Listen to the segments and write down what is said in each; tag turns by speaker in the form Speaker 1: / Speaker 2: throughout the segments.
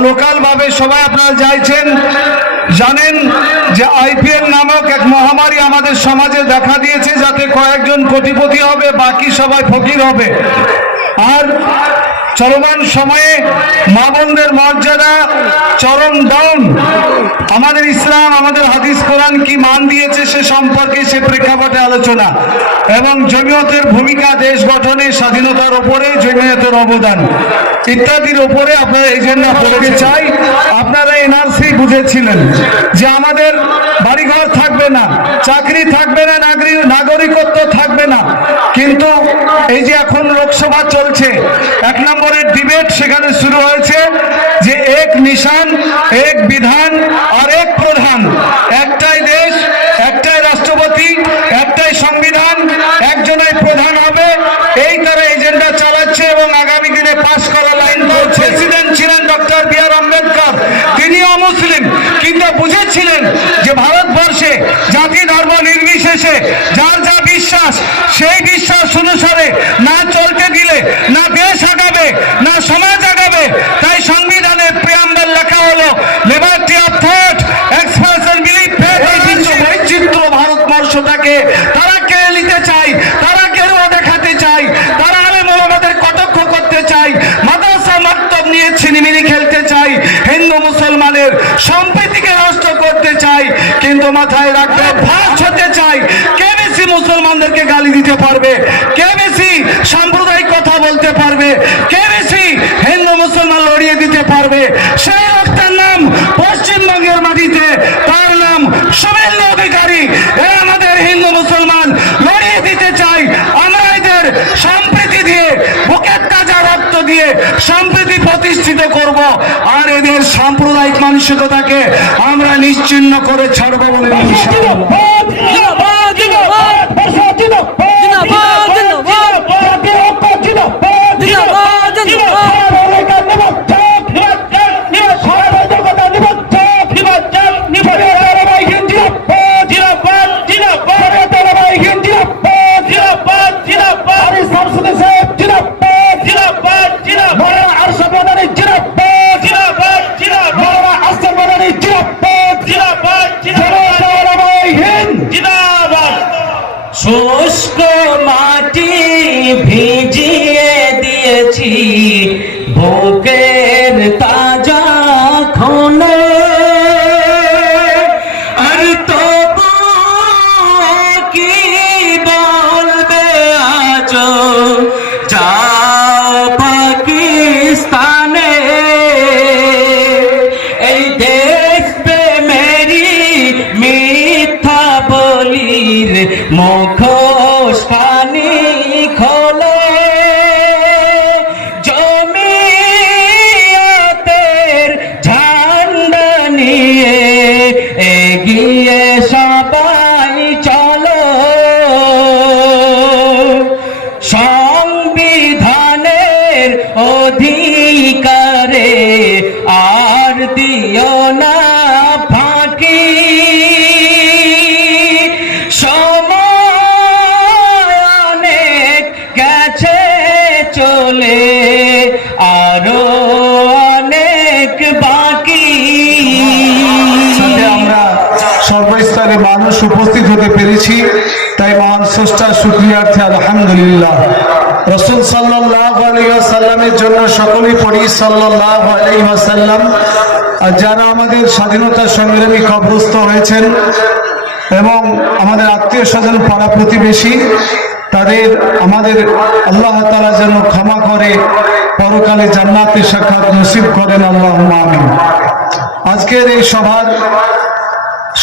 Speaker 1: আর local ভাবে সবাই আপনারা চাইছেন জানেন যে আইপিএল নামক এক মহামারী আমাদের সমাজে দেখা দিয়েছে যাতে কয়েকজন কোটিপতি হবে, বাকি সবাই ফকির হবে। আর চলমান সময়ে মা বোনদের মর্যাদা চরম ডাউন আমাদের ইসলাম, আমাদের হাদিস কোরআন কি মান দিয়েছে সে সম্পর্কে সে প্রেক্ষাপটে আলোচনা। এবং জমিয়তের ভূমিকা দেশ গঠনে স্বাধীনতার ওপরে জমিয়তের অবদান। ইত্যাদির ওপরে আপনারা এজেন্ডা বলতে চাই, আপনারা এনআরসি বুঝেছিলেন যে আমাদের বাড়িঘর থাকবে না, চাকরি থাকবে না নাগরিক নাগরিকত্ব থাকবে না। কিন্তু এই যে এখন লোকসভা চলছে, এক নম্বরের ডিবেট সেখানে শুরু হয়েছে যে এক নিশান এক বিধান আর এক প্রধান, একটাই রাষ্ট্রপতি একটাই সংবিধান একজনই প্রধান হবে এই তারা এজেন্ডা চালাচ্ছে এবং আগামী দিনে পাশ করা লাইন করছে প্রেসিডেন্ট ছিলেন ডক্টর বি আর আম্বেদকর তিনিও মুসলিম কিন্তু বুঝেছিলেন যে ভারতবর্ষে জাতি ধর্ম নির্বিশেষে যার যা বিশ্বাস সেই বিশ্বাস অনুসারে না চলতে দিলে না দেশ আগাবে না সমাজ আগাবে তাই সংবিধানে প্রিয়াম্বল লেখা হলো liberty of thought expression belief বৈচিত্র্য ভারতবর্ষটাকে তারা কেড়ে নিতে চাই তারা গেরুয়া দেখাতে চাই তারা আলে মোহাম্মদের কটাক্ষ করতে চাই মাদ্রাসা মক্তব নিয়ে ছিনিমিনি খেলতে চাই হিন্দু মুসলমানের সম্প্রীতিকে নষ্ট করতে চাই কিন্তু মাথায় রাখবে ভাস হতে চাই। কে বেশি মুসলমানদেরকে গালি দিতে পারবে কে বেশি সাম্প্রদায়িক কথা বলতে পারবে কে বেশি হিন্দু মুসলমান লড়িয়ে দিতে পারবে। সেই লোকটার নাম পশ্চিমবঙ্গের মাটিতে তার নাম শুভেন্দু অধিকারী এ আমাদের হিন্দু মুসলমান লড়িয়ে দিতে চাই আমরা এদের সম্প্রীতি দিয়ে বুকের তাজা রক্ত দিয়ে সম্প্রীতি প্রতিষ্ঠিত করব। আর এদের সাম্প্রদায়িক মানসিকতাকে আমরা নিশ্চিন্ন করে ছাড়বো বলে
Speaker 2: দিয়েছি বুকের তাজা খুনে আর তবু কি বলবে আজ? যাও পাকিস্তানে। এই দেশ মেরি মিথ্যা বলির মুখোশ অধিকারে আর দিও না ফাঁকি। অনেক গেছে চলে, আরও অনেক বাকি।
Speaker 1: আমরা সর্বস্তরে মানুষ উপস্থিত হতে পেরেছি। তাই মহান স্রষ্টার শুক্রিয়ার্থে আলহামদুলিল্লাহ। রসুল আলাইসাল্লামের জন্য সকলেই পড়ি আলাইসাল্লাম আর যারা আমাদের স্বাধীনতা সংগ্রামী কবরস্থ হয়েছেন এবং আমাদের আত্মীয় স্বজন পাড়া প্রতিবেশী, তাদের আমাদের আল্লাহ তালা যেন ক্ষমা করে, পরকালে জান্নাতের সাক্ষাৎ নসিব করেন আল্লাহ আমিন। আজকের এই সভার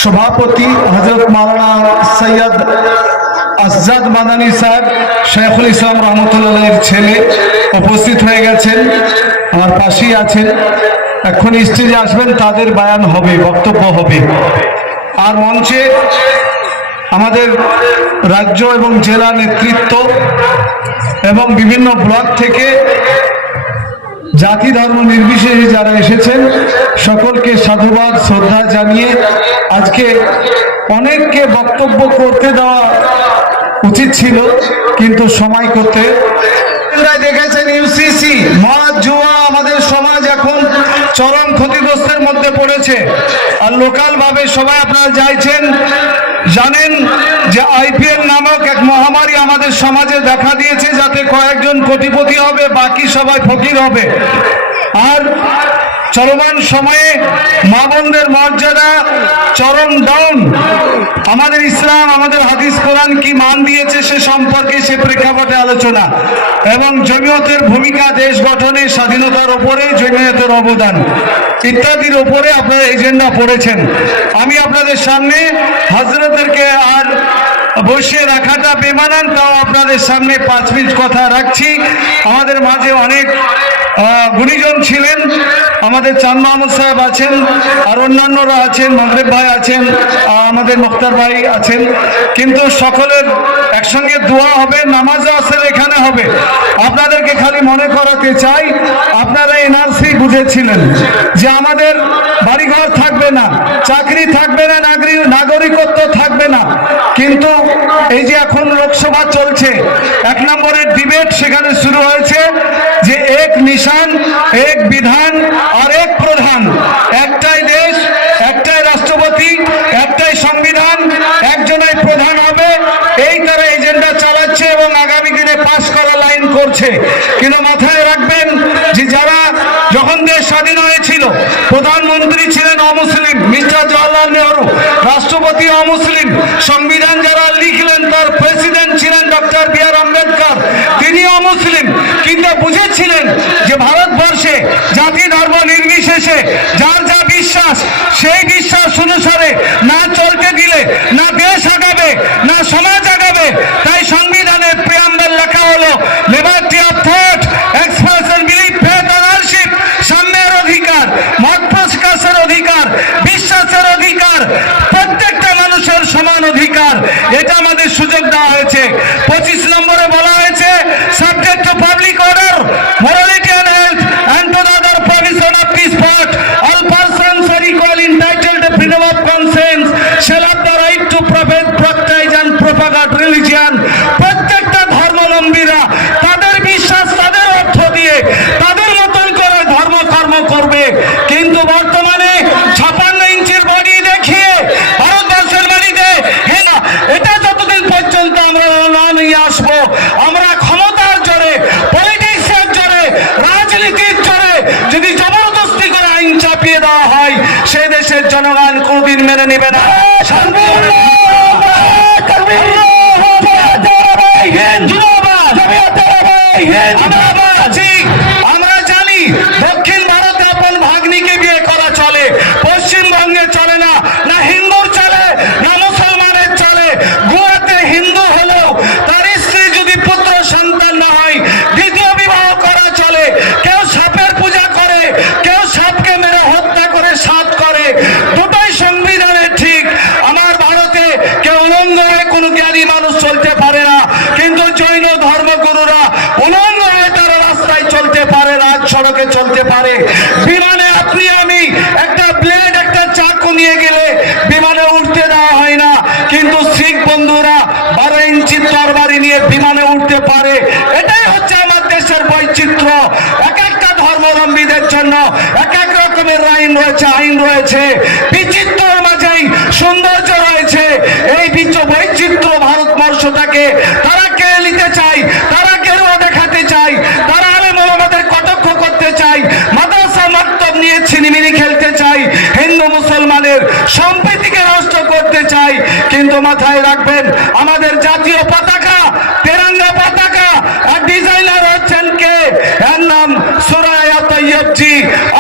Speaker 1: সভাপতি হজরত মাওলানা সৈয়দ আসজাদ মাদানী সাহেব, শেখুল ইসলাম রহমতুল্লাহের ছেলে, উপস্থিত হয়ে গেছেন, আমার পাশেই আছেন। এখন স্টেজে আসবেন, তাদের বায়ান হবে, বক্তব্য হবে। আর মঞ্চে আমাদের রাজ্য এবং জেলা নেতৃত্ব এবং বিভিন্ন ব্লক থেকে জাতি ধর্ম নির্বিশেষে যারা এসেছেন, সকলকে সাধুবাদ, শ্রদ্ধা জানিয়ে আজকে অনেককে বক্তব্য করতে দেওয়া উচিত ছিল, কিন্তু সময় করতে দেখেছেন ইউসিসি মদ, জুয়া আমাদের সমাজ এখন চরম ক্ষতিগ্রস্তের মধ্যে পড়েছে। আর লোকাল ভাবে সবাই আপনারা চাইছেন জানেন যে আইপিএল নামক এক মহামারী আমাদের সমাজে দেখা দিয়েছে, যাতে কয়েকজন কোটিপতি হবে, বাকি সবাই ফকির হবে। আর চলমান সময়ে মা বোনদের মর্যাদা চরম ডাউন আমাদের ইসলাম, আমাদের হাদিস কোরআন কি মান দিয়েছে সে সম্পর্কে সে প্রেক্ষাপটে আলোচনা। এবং জমিয়তের ভূমিকা দেশ গঠনে, স্বাধীনতার ওপরে, জমিয়তের অবদান ইত্যাদির ওপরে আপনারা এজেন্ডা পড়েছেন। আমি আপনাদের সামনে হজরতদেরকে আর বসে রাখাটা বেমানান, তাও আপনাদের সামনে পাঁচ মিনিট কথা রাখছি। আমাদের মাঝে অনেক গুণীজন ছিলেন, আমাদের চাঁদ মাহমুদ সাহেব আছেন, আর অন্যান্যরা আছেন, মগরেব ভাই আছেন আমাদের মুক্তার ভাই আছেন। কিন্তু সকলের একসঙ্গে দোয়া হবে, নামাজ আসলে এখানে হবে। আপনাদেরকে খালি মনে করাতে চাই, আপনারা এনআরসি বুঝেছিলেন যে আমাদের বাড়িঘর থাকবে না, চাকরি থাকবে না নাগরিক নাগরিকত্ব থাকবে না। কিন্তু এই যে এখন লোকসভা চলছে, এক নম্বরের ডিবেট সেখানে শুরু হয়েছে যে এক নিশান এক বিধান আর এক প্রধান। একটাই দেশ, একটাই রাষ্ট্রপতি, একটাই সংবিধান একজনই প্রধান হবে। এই তারা এজেন্ডা চালাচ্ছে এবং আগামী দিনে পাশ করা লাইন করছে। কিন্তু মাথায় রাখবেন যে যারা যখন দেশ স্বাধীন হয়েছিল, প্রধানমন্ত্রী ছিলেন অমুসলিম, মিস্টার জওয়াহরলাল নেহরু, রাষ্ট্রপতি অমুসলিম, সংবিধান যারা লিখলেন, তার প্রেসিডেন্ট ছিলেন ডক্টর বি আর আম্বেদকর। তিনি অমুসলিম, কিন্তু বুঝেছিলেন যে ভারতবর্ষে জাতি ধর্ম নির্বিশেষে যার যা বিশ্বাস সেই বিশ্বাস অনুসারে না চলতে দিলে, না দেশ আগাবে, না সমাজ আগাবে। তাই সংবিধানের প্রিয়াম্বেল লেখা হলো liberty of thought expression belief faith and worship সাম্যের অধিকার, মত প্রকাশের অধিকার, বিশ্বাসের অধিকার, প্রত্যেকটা মানুষের সমান অধিকার। এটা আমাদের সুযোগ দেওয়া নেবে না। জিন্দাবাদ। আছি, আমরা জানি দক্ষিণ ভারতে আপন ভাগ্নিকে বিয়ে করা চলে পশ্চিমবঙ্গে চলে না না হিন্দুর চলে না মুসলমানের চলে গোয়াতে হিন্দু হলেও তার স্ত্রী যদি পুত্র সন্তান না হয় দ্বিতীয় বিবাহ করা চলে কেউ সাপের পূজা করে কেউ সাপকে মেরে হত্যা করে সাত করে দুটোই সংবিধানে ঠিক আমার ভারতে কেউ উলঙ্গ হয়ে কোনো জ্ঞানী মানুষ চলতে পারে না কিন্তু জৈন ধর্মগুরুরা উলঙ্গ হয়ে তারা রাস্তায় চলতে পারে রাজ সড়কে চলতে পারে। বিমানে আপনি, আমি একটা ব্লেড একটা চাকু নিয়ে গেলে বিমানে উঠতে দেওয়া হয় না। কিন্তু শিখ বন্ধুরা বারো ইঞ্চি তরবারি নিয়ে বিমানে উঠতে পারে। এটাই হচ্ছে আমার দেশের বৈচিত্র্য। এক একটা ধর্মাবলম্বীদের জন্য এক এক রকমের আইন রয়েছে আইন রয়েছে বিচিত্রর মাঝেই সৌন্দর্য রয়েছে এই বিচ্ছ বৈচিত্র্য ভারতবর্ষটাকে তারা কে নিতে চাই তারা গেরুয়া দেখাতে চাই তারা আলে মোহাম্মদের কটাক্ষ করতে চাই মাদ্রাসা মাত্তব নিয়ে ছিনিমিনি খেলতে চাই হিন্দু মুসলমানের সম্প্রীতিকে নষ্ট করতে চাই কিন্তু মাথায় রাখবেন, আমাদের জাতীয় পতাকা, তেরঙ্গা পতাকা, আর ডিজাইনার হচ্ছেন কে? এর নাম সুরায়া তৈয়বজি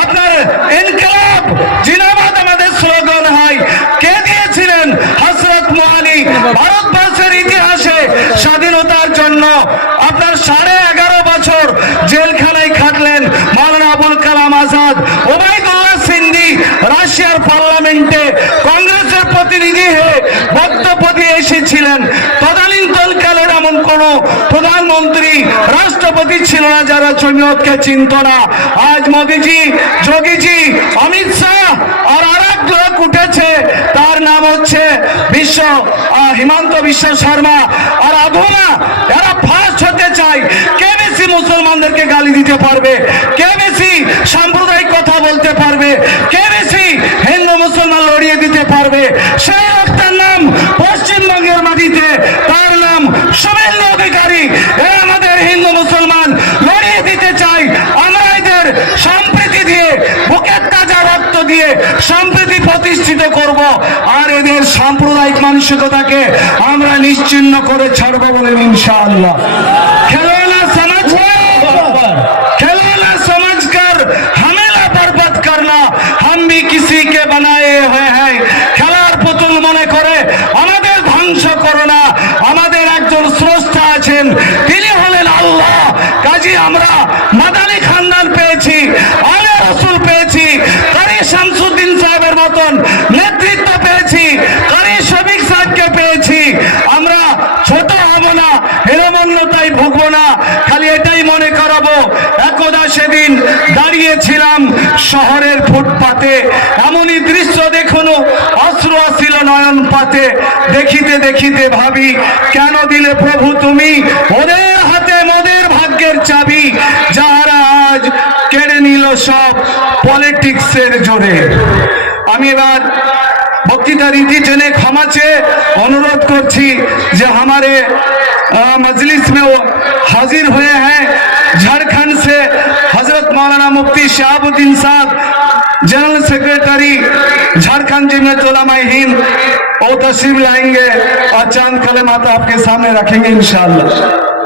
Speaker 1: আপনার ইনকলাব, জিনাবাদ আমাদের স্লোগান হয়। কে দিয়েছিলেন? হজরত মোহালি ভারতবর্ষের ইতিহাসে স্বাধীনতার জন্য। আপনার সাড়ে এগারো বছর জেলখানায় খাটলেন মাওলানা আবুল কালাম আজাদ, ওবায়দুল্লাহ সিন্দি রাশিয়ার পার্লামেন্টে। কংগ্রেসের প্রতিনিধি হয়ে এসেছিলেন তদানীন্তন কালের এমন কোন প্রধানমন্ত্রী, রাষ্ট্রপতি ছিল না যারা জমিয়তকে চিনত না। আজ মোদিজি, যোগীজি, অমিত শাহ আর আর এক লোক উঠেছে। তার নাম হচ্ছে বিশ্ব হিমন্ত বিশ্ব শর্মা। আর আধুনা এরা ফার্স্ট হতে চায়, কে বেশি মুসলমানদেরকে গালি দিতে পারবে? কে বেশি সাম্প্রদায়িক কথা বলতে পারবে? কে বেশি হিন্দু মুসলমান লড়িয়ে দিতে পারবে? সেই লোকটার নাম শুভেন্দু অধিকারী। আমাদের হিন্দু মুসলমান লড়িয়ে দিতে চাই। আমরা এদের সম্প্রীতি দিয়ে, বুকের তাজা রক্ত দিয়ে সম্প্রীতি প্রতিষ্ঠিত করব আর এদের সাম্প্রদায়িক মানসিকতাকে আমরা নিশ্চিন্ন করে ছাড়বো বলে ইনশাআল্লাহ। আছেন তিনি হলেন আল্লাহ। কাজী আমরা মাদানী খানদান পেয়েছি, আলে রসুল পেয়েছি, কারি শামসুদ্দিন সাহেবের মতন নেতৃত্ব পেয়েছি, কারি শফিক সাহেবকে পেয়েছি। আমরা ছোট হব না হেরমন্যতাই ভুগবো না, খালি এটাই মনে করাবো। একদা সেদিন দাঁড়িয়েছিলাম শহরের ফুটপাতে। এমনই দৃশ্য দেখুন প্রাণ পাতে দেখিতে দেখিতে ভাবি, কেন দিলে প্রভু তুমি? ওদের হাতে মোদের ভাগ্যের চাবি, যারা আজ কেড়ে নিল সব পলিটিক্সের জোরে। আমি এবার বক্তৃতা রীতি টেনে ক্ষমা চেয়ে অনুরোধ করছি যে আমারে মজলিস মে হাজির হয়ে হ্যাঁ ঝাড়খণ্ড সে হজরত মৌলানা মুফতি শাহাবুদ্দিন সাহ जनरल सेक्रेटरी, झारखंड जी में उलमा हिंद, और तशरीफ़ लाएँगे और चाँद कले माता आपके सामने रखेंगे इंशाअल्लाह